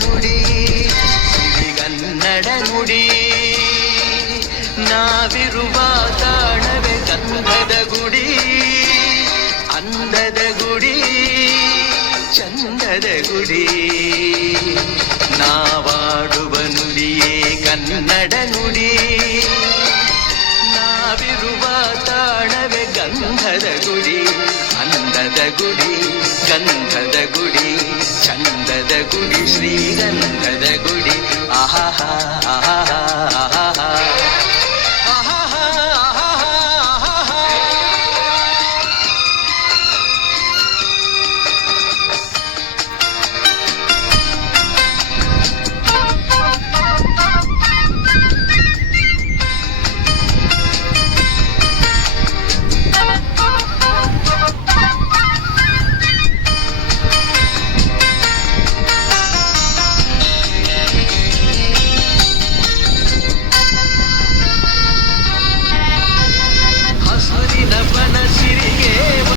ನುಡಿ ಸಿರಿಗನ್ನಡ ನುಡಿ ನಾವಿರುವ ತಾಣವೇ ಗಂಧದ ಗುಡಿ ಅಂದದ ಗುಡಿ ಚಂದದ ಗುಡಿ ನಾವಾಡುವ ನುಡಿಯೇ ಕನ್ನಡ ನುಡಿ ನಾವಿರುವ ತಾಣವೇ ಗಂಧದ ಗುಡಿ ಅಂದದ ಗುಡಿ ಗಂಧದ ಗುಡಿ ಚಂದದ ಗುಡಿ ಶ್ರೀಗಂಧದ ಗುಡಿ ಆಹಾ ಆಹಾ